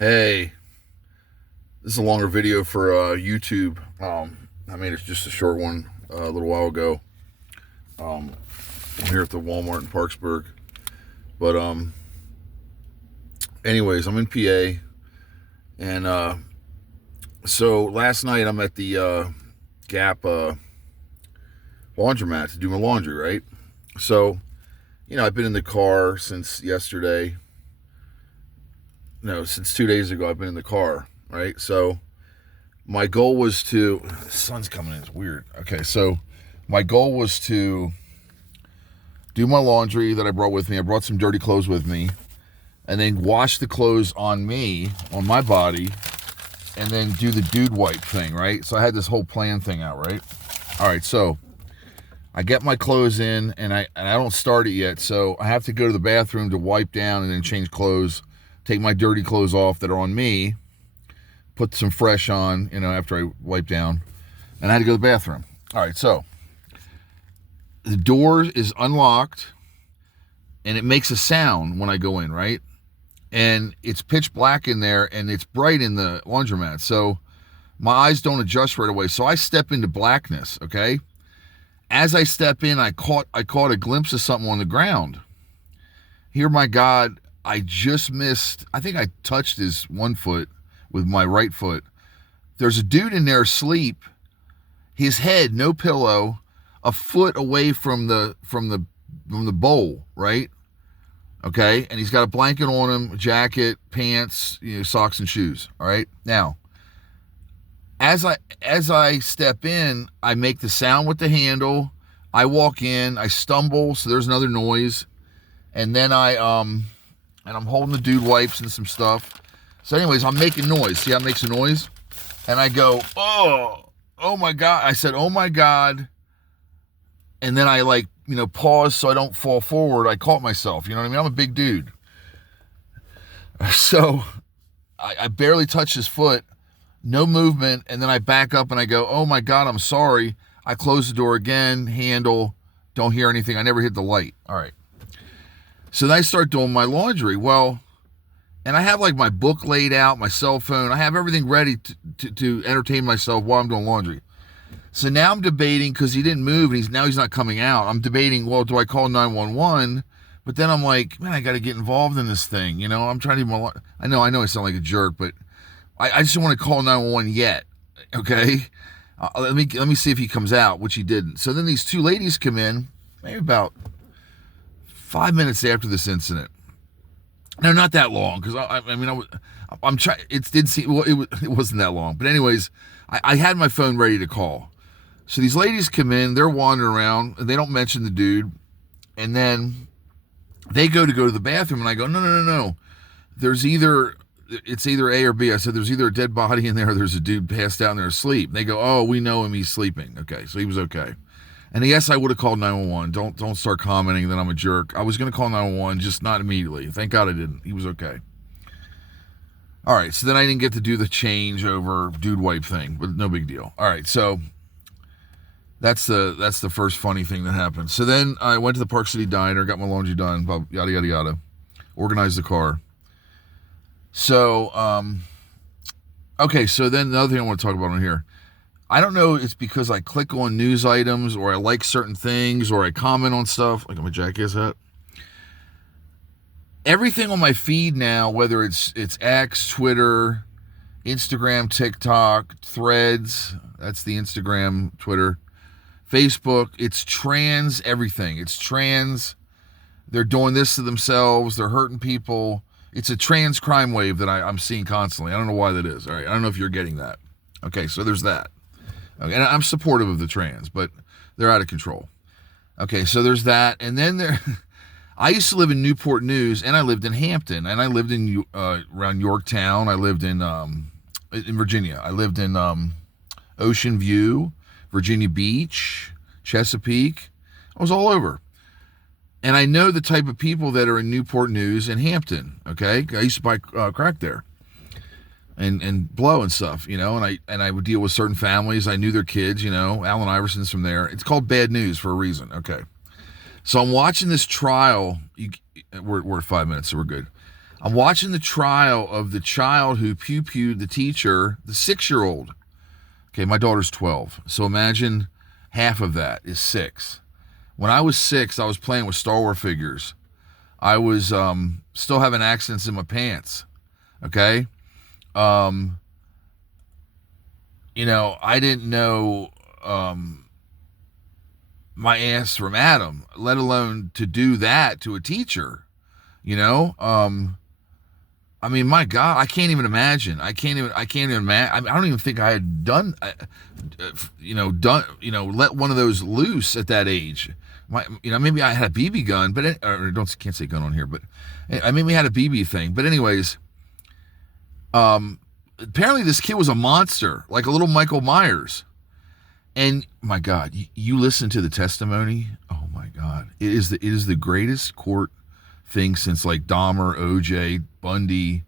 Hey, this is a longer video for YouTube. I made it just a short one a little while ago. I'm here at the Walmart in Parksburg. But anyways, I'm in PA, and so last night I'm at the Gap laundromat to do my laundry. Right, so I've been in the car since yesterday. No, since 2 days ago I've been in the car. Right, so my goal was to. The sun's coming in. It's weird. Okay, so my goal was to do my laundry that I brought with me. I brought some dirty clothes with me, and then wash the clothes on me, on my body, and then do the dude wipe thing, right? So I had this whole plan thing out, right? All right, so I get my clothes in, and I don't start it yet, so I have to go to the bathroom to wipe down and then change clothes, take my dirty clothes off that are on me, put some fresh on, after I wipe down, and I had to go to the bathroom. All right, so the door is unlocked, and it makes a sound when I go in, right? And it's pitch black in there, and it's bright in the laundromat, so my eyes don't adjust right away. So I step into blackness, okay? As I step in, I caught a glimpse of something on the ground. Here, my God, I just missed. I think I touched his one foot with my right foot. There's a dude in there asleep. His head, no pillow, a foot away from the bowl, right? Okay, and he's got a blanket on him, a jacket, pants, socks and shoes. All right. Now, as I step in, I make the sound with the handle. I walk in, I stumble, so there's another noise, and then I'm holding the dude wipes and some stuff. So, anyways, I'm making noise. See how it makes a noise? And I go, oh my God. I said, oh my God. And then I pause so I don't fall forward. I caught myself. You know what I mean? I'm a big dude. So I barely touch his foot, no movement. And then I back up and I go, oh my God, I'm sorry. I close the door again, handle, don't hear anything. I never hit the light. All right. So then I start doing my laundry. Well, and I have my book laid out, my cell phone. I have everything ready to entertain myself while I'm doing laundry. So now I'm debating, because he didn't move, and he's not coming out. I'm debating, well, do I call 911? But then I'm like, man, I got to get involved in this thing. I'm trying to do more. I know I sound like a jerk, but I just don't want to call 911 yet. Okay, let me see if he comes out, which he didn't. So then these two ladies come in, maybe about 5 minutes after this incident. No, not that long, because I'm trying. It did seem, well, it wasn't that long, but anyways, I had my phone ready to call. So these ladies come in, they're wandering around, and they don't mention the dude, and then they go to the bathroom, and I go, no. It's either A or B. I said, there's either a dead body in there or there's a dude passed out in there asleep. They go, oh, we know him, he's sleeping. Okay, so he was okay. And yes, I would have called 911. Don't start commenting that I'm a jerk. I was going to call 911, just not immediately. Thank God I didn't. He was okay. All right, so then I didn't get to do the change over dude wipe thing, but no big deal. All right, so that's the first funny thing that happened. So then I went to the Park City Diner, got my laundry done, yada, yada, yada, organized the car. So, okay, so then the other thing I want to talk about on here, I don't know, it's because I click on news items, or I like certain things, or I comment on stuff, like I'm a jackass hat. Everything on my feed now, whether it's X, Twitter, Instagram, TikTok, Threads, that's the Instagram, Twitter, Facebook, it's trans everything. It's trans. They're doing this to themselves. They're hurting people. It's a trans crime wave that I'm seeing constantly. I don't know why that is. All right, I don't know if you're getting that. Okay, so there's that. Okay, and I'm supportive of the trans, but they're out of control. Okay, so there's that. And then I used to live in Newport News, and I lived in Hampton, and I lived in around Yorktown. I lived in Virginia. I lived in Ocean View, Virginia Beach, Chesapeake. I was all over. And I know the type of people that are in Newport News and Hampton, okay? I used to buy crack there and blow and stuff, and I would deal with certain families. I knew their kids, Allen Iverson's from there. It's called bad news for a reason, okay? So I'm watching this trial. We're at 5 minutes, so we're good. I'm watching the trial of the child who pew-pewed the teacher, the 6-year-old. Okay, my daughter's 12. So imagine half of that is 6. When I was 6, I was playing with Star Wars figures. I was still having accents in my pants. Okay? I didn't know my ass from Adam, let alone to do that to a teacher. My God, I can't even imagine. I can't even imagine. I don't even think I had done, let one of those loose at that age. Maybe I had a BB gun, but can't say gun on here, but I maybe had a BB thing. But anyways, apparently this kid was a monster, like a little Michael Myers. And my God, you listen to the testimony. Oh my God, it is the greatest court thing since like Dahmer, OJ, Bundy.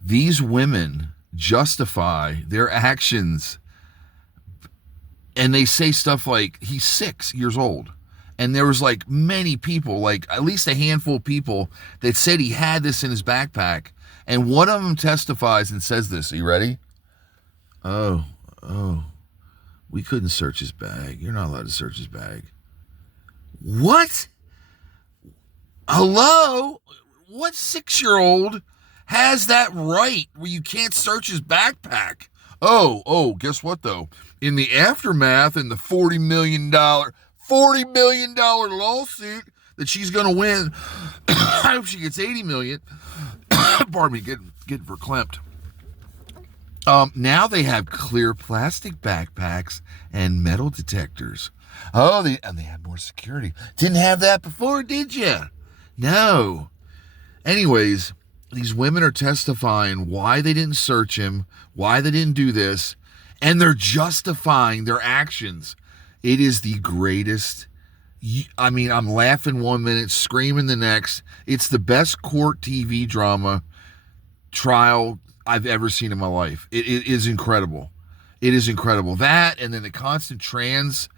These women justify their actions, and they say stuff like, he's 6 years old. And there was like many people, like at least a handful of people that said he had this in his backpack. And one of them testifies and says this. Are you ready? Oh, we couldn't search his bag. You're not allowed to search his bag. What? Hello? What 6-year-old has that right where you can't search his backpack? Oh, guess what though? In the aftermath, in the $40 million lawsuit that she's going to win, I hope she gets $80 million. Pardon me, getting verklempt. Now they have clear plastic backpacks and metal detectors. Oh, they have more security. Didn't have that before, did you? No. Anyways, these women are testifying why they didn't search him, why they didn't do this, and they're justifying their actions. It is the greatest. I'm laughing 1 minute, screaming the next. It's the best court TV drama trial I've ever seen in my life. It is incredible. It is incredible. That, and then the constant trans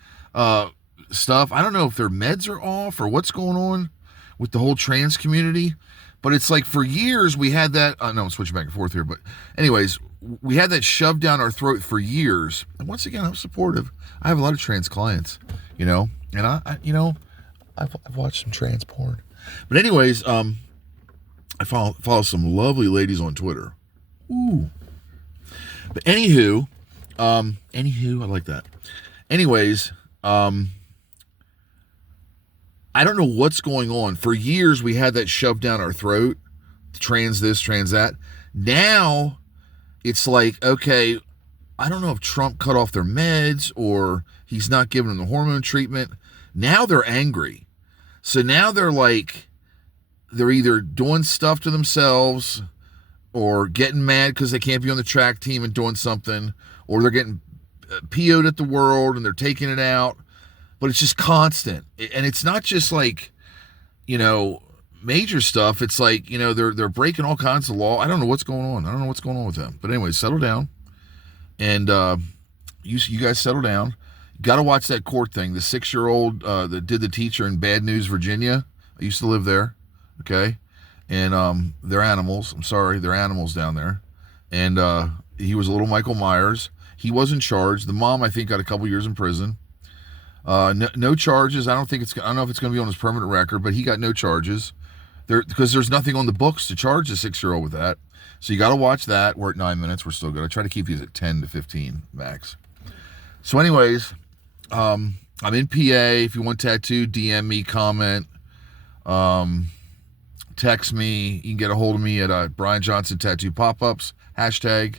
stuff. I don't know if their meds are off or what's going on with the whole trans community, but it's like for years we had that. No, I'm switching back and forth here, but anyways, we had that shoved down our throat for years. And once again, I'm supportive. I have a lot of trans clients, and I've watched some trans porn. But anyways, I follow some lovely ladies on Twitter. Ooh. But anywho, I like that. Anyways, I don't know what's going on. For years, we had that shoved down our throat. Trans this, trans that. Now, it's like, okay, I don't know if Trump cut off their meds or he's not giving them the hormone treatment. Now they're angry. So now they're like, they're either doing stuff to themselves or getting mad because they can't be on the track team and doing something, or they're getting PO'd at the world and they're taking it out. But it's just constant. And it's not just like, major stuff. It's like, they're breaking all kinds of law. I don't know what's going on. I don't know what's going on with them. But anyway, settle down. And you guys settle down. Got to watch that court thing. The 6-year-old that did the teacher in Bad News, Virginia. I used to live there. Okay. And they're animals. I'm sorry. They're animals down there. And he was a little Michael Myers. He wasn't charged. The mom, I think, got a couple years in prison. No charges. I don't know if it's going to be on his permanent record, but he got no charges because there's nothing on the books to charge a 6-year-old with that. So you got to watch that. We're at 9 minutes. We're still good. I try to keep these at 10 to 15 max. So anyways, I'm in PA. If you want tattoo, DM me, comment, text me. You can get a hold of me at Brian Johnson Tattoo Pop-Ups, hashtag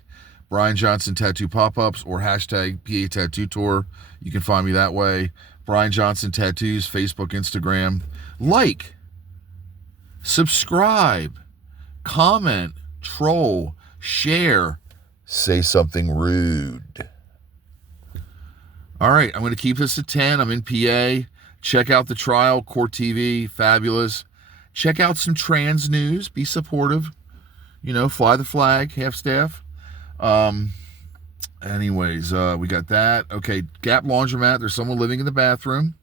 Brian Johnson Tattoo Pop-Ups, or hashtag PA Tattoo Tour. You can find me that way. Brian Johnson Tattoos, Facebook, Instagram. Like, subscribe, comment, troll, share, say something rude. All right, I'm going to keep this at 10. I'm in PA. Check out the trial, Court TV, fabulous. Check out some trans news. Be supportive. Fly the flag, half staff. Anyways, we got that. Okay, Gap Laundromat. There's someone living in the bathroom.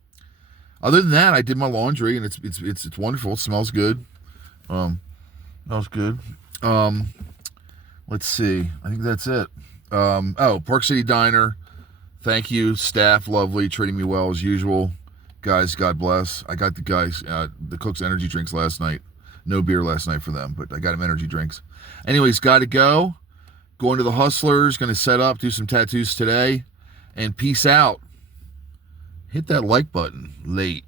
Other than that, I did my laundry, and it's wonderful. It smells good. That was good. Let's see. I think that's it. Park City Diner. Thank you, staff. Lovely, treating me well as usual. Guys, God bless. I got the guys, the cooks energy drinks last night. No beer last night for them, but I got them energy drinks. Anyways, got to go. Going to the Hustlers. Going to set up, do some tattoos today. And peace out. Hit that like button late.